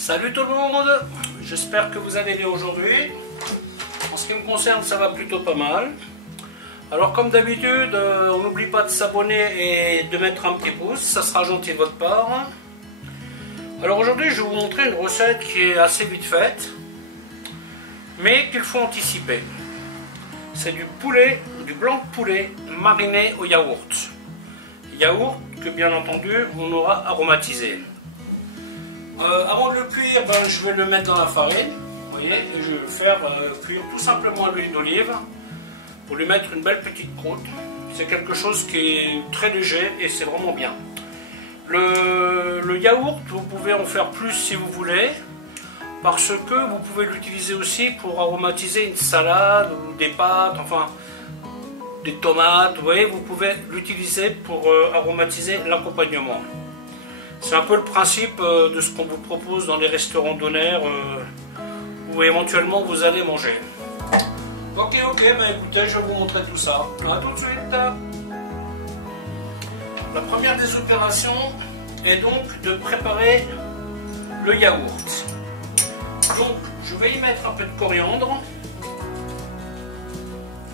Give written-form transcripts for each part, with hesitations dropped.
Salut tout le monde, j'espère que vous allez bien aujourd'hui. En ce qui me concerne, ça va plutôt pas mal. Alors comme d'habitude, on n'oublie pas de s'abonner et de mettre un petit pouce, ça sera gentil de votre part. Alors aujourd'hui, je vais vous montrer une recette qui est assez vite faite, mais qu'il faut anticiper. C'est du poulet, du blanc de poulet mariné au yaourt. Yaourt que bien entendu, on aura aromatisé. Avant de le cuire, je vais le mettre dans la farine, vous voyez, et je vais le faire cuire tout simplement à l'huile d'olive pour lui mettre une belle petite croûte. C'est quelque chose qui est très léger et c'est vraiment bien. Le yaourt, vous pouvez en faire plus si vous voulez, parce que vous pouvez l'utiliser aussi pour aromatiser une salade ou des pâtes, enfin des tomates, vous voyez, vous pouvez l'utiliser pour aromatiser l'accompagnement. C'est un peu le principe de ce qu'on vous propose dans les restaurants d'honneur où éventuellement vous allez manger. Ok, écoutez, je vais vous montrer tout ça. A tout de suite. La première des opérations est donc de préparer le yaourt. Donc, je vais y mettre un peu de coriandre.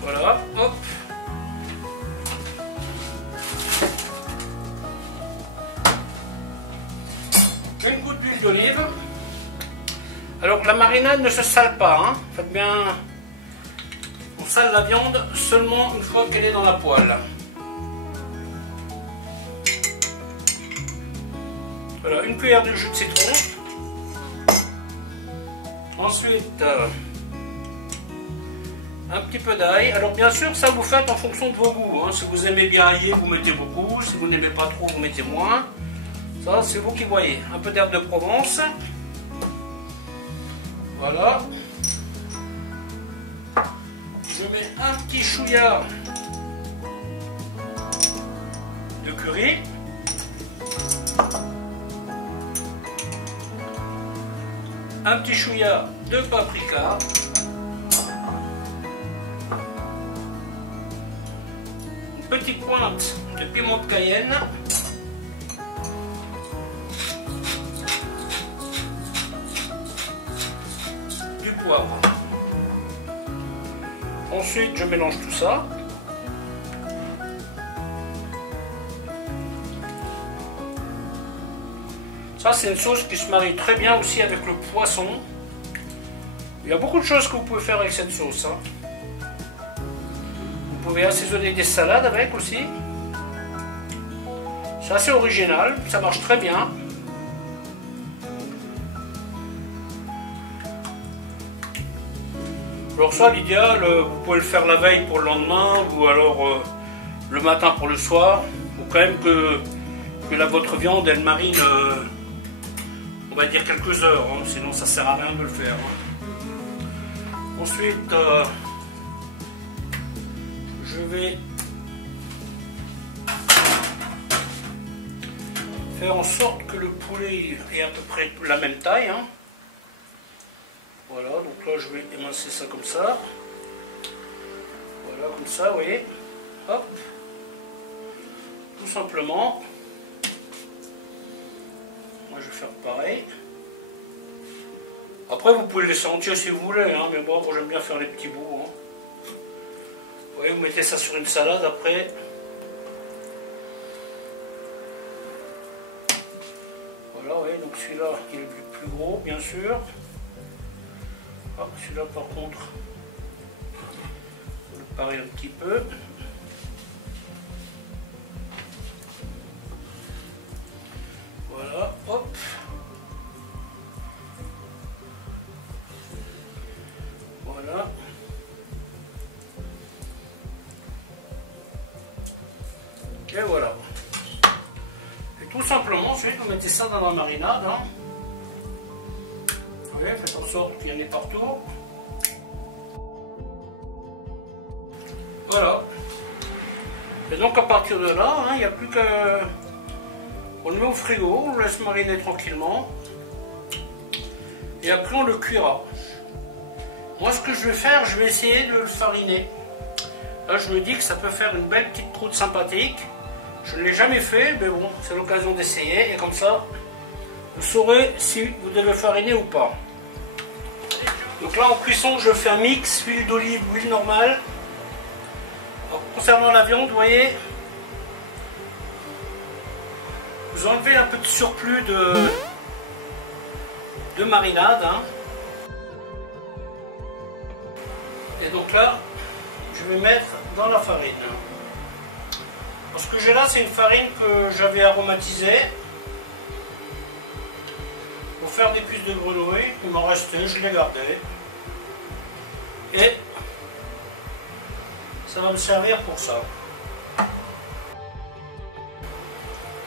Voilà, hop. Une goutte d'huile d'olive. Alors la marinade ne se sale pas, hein. Faites bien, on sale la viande seulement une fois qu'elle est dans la poêle. Voilà, une cuillère de jus de citron. Ensuite un petit peu d'ail. Alors bien sûr ça vous faites en fonction de vos goûts, hein. Si vous aimez bien ailler, vous mettez beaucoup. Si vous n'aimez pas trop, vous mettez moins. Ça, c'est vous qui voyez. Un peu d'herbe de Provence. Voilà. Je mets un petit chouïa de curry. Un petit chouïa de paprika. Une petite pointe de piment de Cayenne. Poivre. Ensuite, je mélange tout ça. Ça, c'est une sauce qui se marie très bien aussi avec le poisson. Il y a beaucoup de choses que vous pouvez faire avec cette sauce, hein. Vous pouvez assaisonner des salades avec aussi. C'est assez original, ça marche très bien. Alors ça, l'idéal, vous pouvez le faire la veille pour le lendemain ou alors le matin pour le soir. Il faut quand même que votre viande, elle marine, on va dire quelques heures, hein, sinon ça sert à rien de le faire. Hein. Ensuite, je vais faire en sorte que le poulet ait à peu près la même taille. Hein. Voilà, donc là je vais émincer ça comme ça. Voilà, comme ça, vous voyez. Hop. Tout simplement. Moi je vais faire pareil. Après vous pouvez le laisser entier si vous voulez, hein, mais bon, moi j'aime bien faire les petits bouts. Hein. Vous voyez, vous mettez ça sur une salade après. Voilà, vous voyez, donc celui-là il est plus gros, bien sûr. Ah, celui-là par contre, on le parer un petit peu. Voilà, hop. Voilà. Et voilà. Et tout simplement, ensuite, vous mettez ça dans la marinade. Hein. Faites en sorte qu'il y en ait partout. Voilà. Et donc à partir de là, il n'y a plus que... On le met au frigo, on le laisse mariner tranquillement. Et après on le cuira. Moi ce que je vais faire, je vais essayer de le fariner. Là je me dis que ça peut faire une belle petite croûte sympathique. Je ne l'ai jamais fait, mais bon, c'est l'occasion d'essayer. Et comme ça, vous saurez si vous devez fariner ou pas. Donc là en cuisson je fais un mix, huile d'olive, huile normale. Alors, concernant la viande, vous voyez, vous enlevez un peu de surplus de marinade. Hein. Et donc là, je vais mettre dans la farine. Alors, ce que j'ai là, c'est une farine que j'avais aromatisée pour faire des cuisses de grenouille. Il m'en restait, je l'ai gardé. Et ça va me servir pour ça.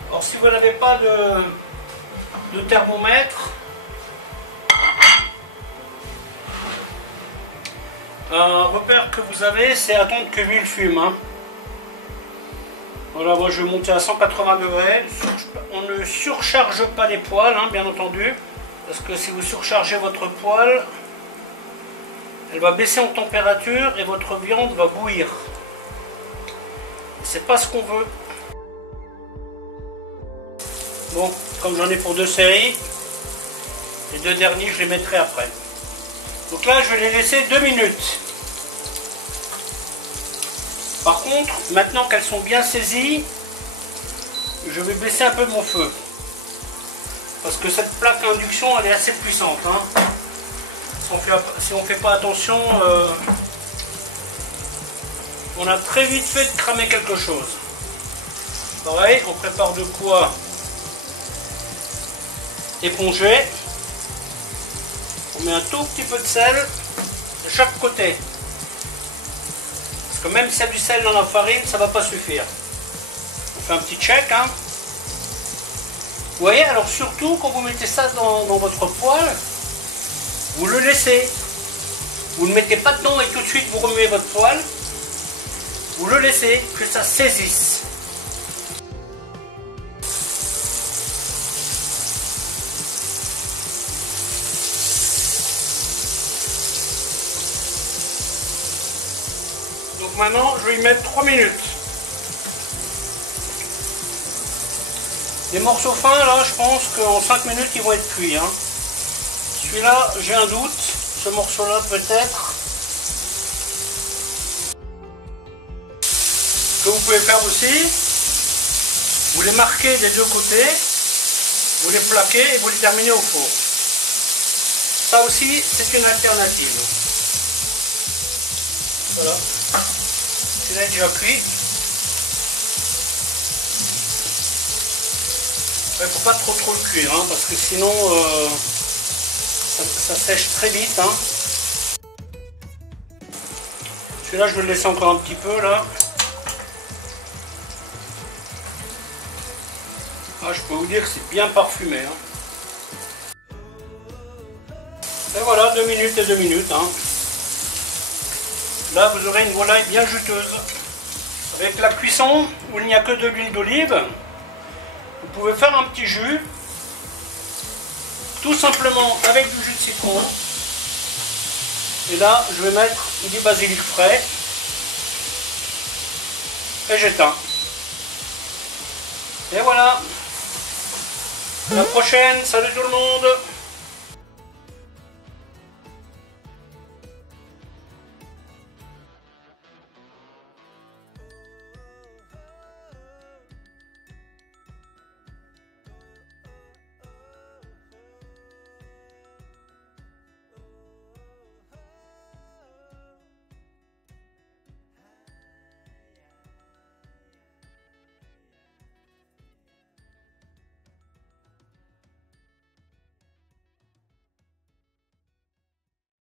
Alors si vous n'avez pas de thermomètre, un repère que vous avez, c'est attendre que l'huile fume. Hein. Voilà, moi je vais monter à 180 degrés. On ne surcharge pas les poêles, hein, bien entendu. Parce que si vous surchargez votre poêle, elle va baisser en température et votre viande va bouillir. C'est pas ce qu'on veut. Bon, comme j'en ai pour 2 séries, les 2 derniers je les mettrai après. Donc là je vais les laisser 2 minutes. Par contre, maintenant qu'elles sont bien saisies, je vais baisser un peu mon feu. Parce que cette plaque induction elle est assez puissante. Hein. Si on ne fait pas attention, on a très vite fait de cramer quelque chose. Pareil, on prépare de quoi éponger. On met un tout petit peu de sel de chaque côté. Parce que même s'il y a du sel dans la farine, ça ne va pas suffire. On fait un petit check. Hein. Vous voyez, alors surtout quand vous mettez ça dans votre poêle, vous le laissez. Vous ne le mettez pas dedans et tout de suite vous remuez votre poêle. Vous le laissez que ça saisisse. Donc maintenant, je vais y mettre 3 minutes. Les morceaux fins, là, je pense qu'en 5 minutes, ils vont être cuits. Hein. Celui-là, j'ai un doute. Ce morceau-là, peut-être. Ce que vous pouvez faire aussi, vous les marquez des 2 côtés, vous les plaquez et vous les terminez au four. Ça aussi, c'est une alternative. Voilà. Celui-là est déjà cuit. Il ne faut pas trop le cuire, hein, parce que sinon ça sèche très vite. Hein. Celui-là, je vais le laisser encore un petit peu là. Ah, je peux vous dire que c'est bien parfumé. Hein. Et voilà, 2 minutes et 2 minutes. Hein. Là, vous aurez une volaille bien juteuse. Avec la cuisson, où il n'y a que de l'huile d'olive, vous pouvez faire un petit jus, tout simplement avec du jus de citron. Et là, je vais mettre du basilic frais. Et j'éteins. Et voilà. À la prochaine. Salut tout le monde.